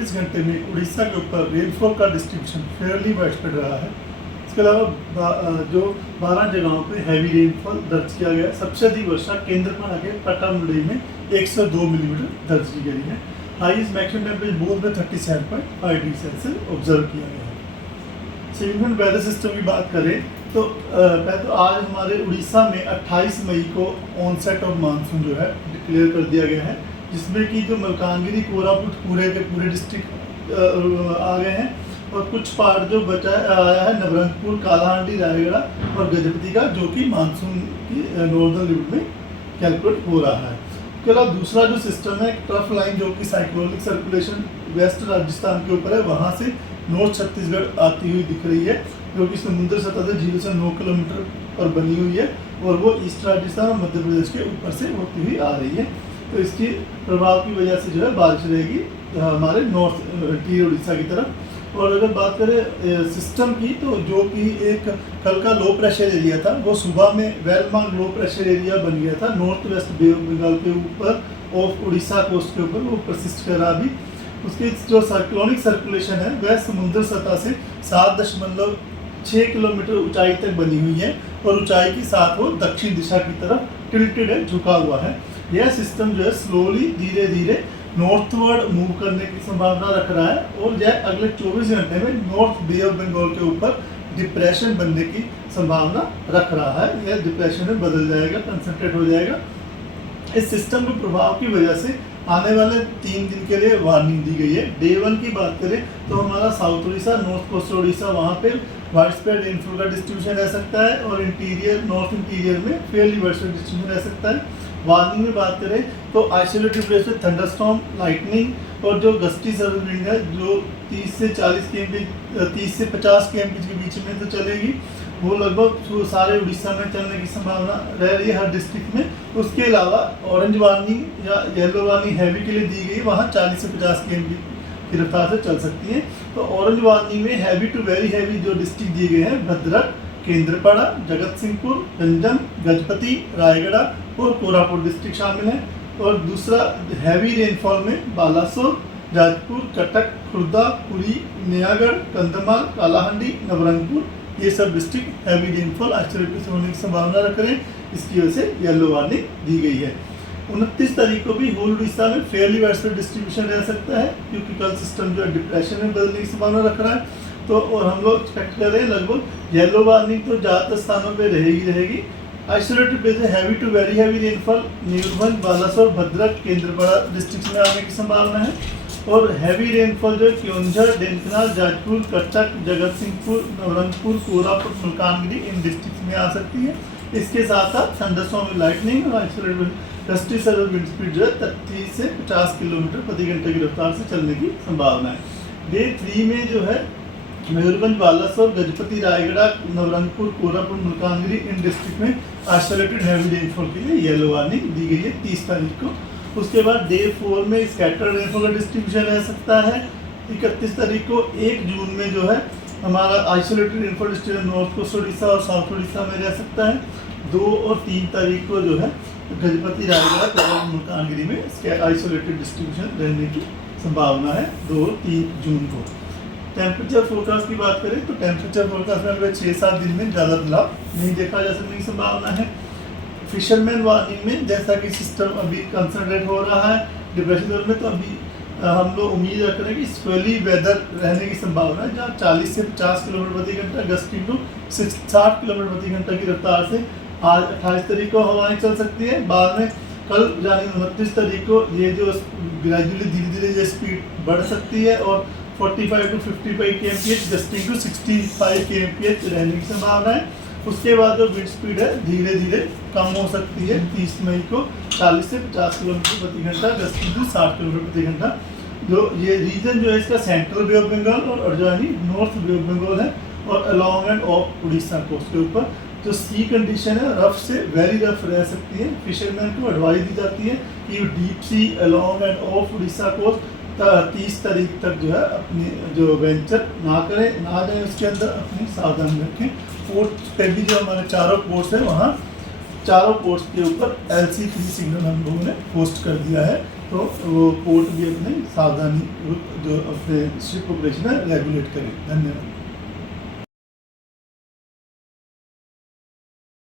24 घंटे में उड़ीसा के ऊपर रेनफॉल का डिस्ट्रीब्यूशन फेयरली वाइडस्प्रेड रहा है। इसके अलावा जो 12 जगहों पे हैवी रेनफॉल दर्ज किया गया। सबसे अधिक वर्षा केंद्रपाड़ा के पटामुंडई में 102 मिलीमीटर दर्ज की गई है। हाईएस्ट मैक्सिमम टेम्परेचर बोध में 37.5 डिग्री सेल्सियस ऑब्जर्व किया गया है। सिग्निफिकेंट वेदर सिस्टम की बात करें तो पहले तो आज हमारे उड़ीसा में 28 मई को ऑनसेट ऑफ मानसून जो है डिक्लेयर कर दिया गया है, जिसमें कि जो मलकानगिरी, कोरापुट पूरे के पूरे डिस्ट्रिक्ट आ गए हैं और कुछ पार्ट जो बचा आया है नवरंगपुर, कालाहांडी, रायगढ़ और गजपति का, जो कि मानसून की नॉर्दर्न लिमिट में कैलकुलेट हो रहा है। इसके अलावा दूसरा जो सिस्टम है ट्रफ लाइन, जो कि साइक्लोनिक सर्कुलेशन वेस्ट राजस्थान के ऊपर है, वहाँ से नॉर्थ छत्तीसगढ़ आती हुई दिख रही है, जो कि समुद्र सतह से 0 से 9 किलोमीटर पर बनी हुई है और वो ईस्ट राजस्थान और मध्य प्रदेश के ऊपर से होती हुई आ रही है। तो इसकी प्रभाव की वजह से जो है बारिश रहेगी हमारे नॉर्थ ईस्ट उड़ीसा की तरफ। और अगर बात करें सिस्टम की, तो जो कि एक कल का लो प्रेशर एरिया था, वो सुबह में well marked low pressure area बन गया था north west bay of Bengal के ऊपर ऑफ उड़ीसा कोस्ट के ऊपर, वो परसिस्ट कर रहा भी। उसकी जो साइक्लोनिक सर्कुलेशन है वह समुद्र सतह से 7.6 किलोमीटर ऊंचाई तक बनी हुई है और ऊंचाई के साथ वो दक्षिण दिशा की तरफ टिल्टेड है, झुका हुआ है। यह सिस्टम जो है स्लोली धीरे धीरे नॉर्थवर्ड मूव करने की संभावना रख रहा है और यह अगले 24 घंटे में नॉर्थ बे ऑफ बंगाल के ऊपर डिप्रेशन बनने की संभावना रख रहा है। यह डिप्रेशन में बदल जाएगा, कंसंट्रेट हो जाएगा। इस सिस्टम के प्रभाव की वजह से आने वाले 3 दिन के लिए वार्निंग दी गई है। डे 1 की बात करें तो हमारा south Orissa, north coast Orissa, वहाँ पे वाइड स्प्रेड रेनफॉल का डिस्ट्रीब्यूशन रह सकता है और इंटीरियर, नॉर्थ इंटीरियर में फेयरली वाइड स्प्रेड डिस्ट्रीब्यूशन रह सकता है। वार्निंग में बात करें तो आइसोलेटेड प्लेस में थंडरस्टॉर्म, लाइटनिंग और जो गस्टी सर्विस विंड है जो 30 से 40 km 30 से 50 km के बीच में तो चलेगी, वो लगभग सारे उड़ीसा में चलने की संभावना रह रही है हर डिस्ट्रिक्ट में। उसके अलावा ऑरेंज वार्निंग या येलो वार्निंग हैवी के लिए दी गई, वहाँ 40 से 50 km की रफ्तार से चल सकती है। तो ऑरेंज वार्निंग में हैवी टू वेरी हैवी जो डिस्ट्रिक्ट दिए गए हैं भद्रक, केंद्रपाड़ा, जगत सिंहपुर, गंजम, गजपति, रायगढ़ और कोरापुट डिस्ट्रिक्ट शामिल हैं। और दूसरा हैवी रेनफॉल में बालासोर, जाजपुर, कटक, खुर्दा, पुरी, नयागढ़, कंधमाल, कालाहांडी, नवरंगपुर, ये सब डिस्ट्रिक्ट हैवी रेनफॉल आइसोलेटेड होने की संभावना रख रहे हैं। इसकी वजह से येलो वार्निंग दी गई है। 29 तारीख को भी होल उड़ीसा में फेयरली वाइडस्प्रेड डिस्ट्रीब्यूशन रह सकता है, क्योंकि कल सिस्टम जो है डिप्रेशन में बदलने की संभावना रख रहा है। तो और हम लोग एक्सपेक्ट कर रहे हैं लगभग येलो वार्निंग तो ज़्यादातर स्थानों पे रहेगी। Isolated place heavy to very heavy rainfall Mayurbhanj, Balasore, Bhadrak, Kendrapara district में आने की संभावना है। और हैवी रेनफॉल जो है क्योंझर, ढेंकनाल, जाजपुर, कटक, जगत सिंहपुर, नवरंगपुर, कोरापुट, मलकानगिरी इन डिस्ट्रिक्ट में आ सकती है। इसके साथ साथ थंडरस्टॉर्म, लाइटनिंग और isolated gusty service wind speed जो है 30 से 50 किलोमीटर प्रति घंटे की रफ्तार से चलने की संभावना है। डे 3 में जो है मयूरभंज, बालासोर, गजपति, रायगढ़, नवरंगपुर, कोरापुट, मलकानगिरी इन डिस्ट्रिक्ट में आइसोलेटेड हैवी रेनफॉल के लिए येलो वार्निंग दी गई है 30 तारीख को। उसके बाद डे 4 में स्कैटर्ड रेनफॉल का डिस्ट्रीब्यूशन रह सकता है। 31 तारीख को 1 जून में जो है हमारा isolated rainfall distribution north coast Orissa और साउथ उड़ीसा में रह सकता है। 2 और 3 तारीख को जो है गजपति, रायगढ़, कोरापुट, मलकानगिरी में आइसोलेटेड डिस्ट्रीब्यूशन रहने की संभावना है 2 और 3 जून को। टेम्परेचर फोरकास्ट की बात करें तो टेम्परेचर फोरकास्ट में अगले 6-7 दिन में ज़्यादा बदलाव नहीं देखा जा सकने की संभावना है। फिशरमैन वार्निंग में जैसा कि सिस्टम अभी कंसंट्रेट हो रहा है डिप्रेशन जोन में, तो अभी हम लोग उम्मीद रख रहे हैं कि स्क्वेली वेदर रहने की संभावना है, जहाँ 40 से 50 किलोमीटर प्रति घंटा गस्टिंग टू 60 किलोमीटर प्रति घंटा की रफ्तार से आज 28 तारीख को हवाएं चल सकती है। बाद में कल यानी 29 तारीख को ये जो ग्रेजुअली धीरे धीरे ये स्पीड बढ़ सकती है और 45 to 55 kmph gusting to 65 kmph रहने की संभावना है। उसके बाद जो विंड स्पीड है धीरे धीरे कम हो सकती है। 30 मई को 40 से 50 किलोमीटर प्रति घंटा गस्टिंग टू 60 किलोमीटर प्रति घंटा। जो ये रीजन जो है इसका सेंट्रल बे ऑफ बंगाल और adjoining north bay of Bengal है और along and off Orissa coast के ऊपर जो सी कंडीशन है रफ से वेरी रफ रह सकती है। फिशरमैन को एडवाइस दी जाती है कि deep sea along and off Orissa coast 30 तारीख तक जो है अपनी जो वेंचर ना करें, ना जाए उसके अंदर, अपनी सावधानी रखें। पोर्ट पे भी जो हमारे चारों पोर्ट्स हैं वहाँ चारों पोर्ट्स के ऊपर LC3 सिग्नल हम लोगों ने पोस्ट कर दिया है, तो वो पोर्ट भी अपने सावधानी जो अपने शिप ऑपरेशन है रेगुलेट करें। धन्यवाद।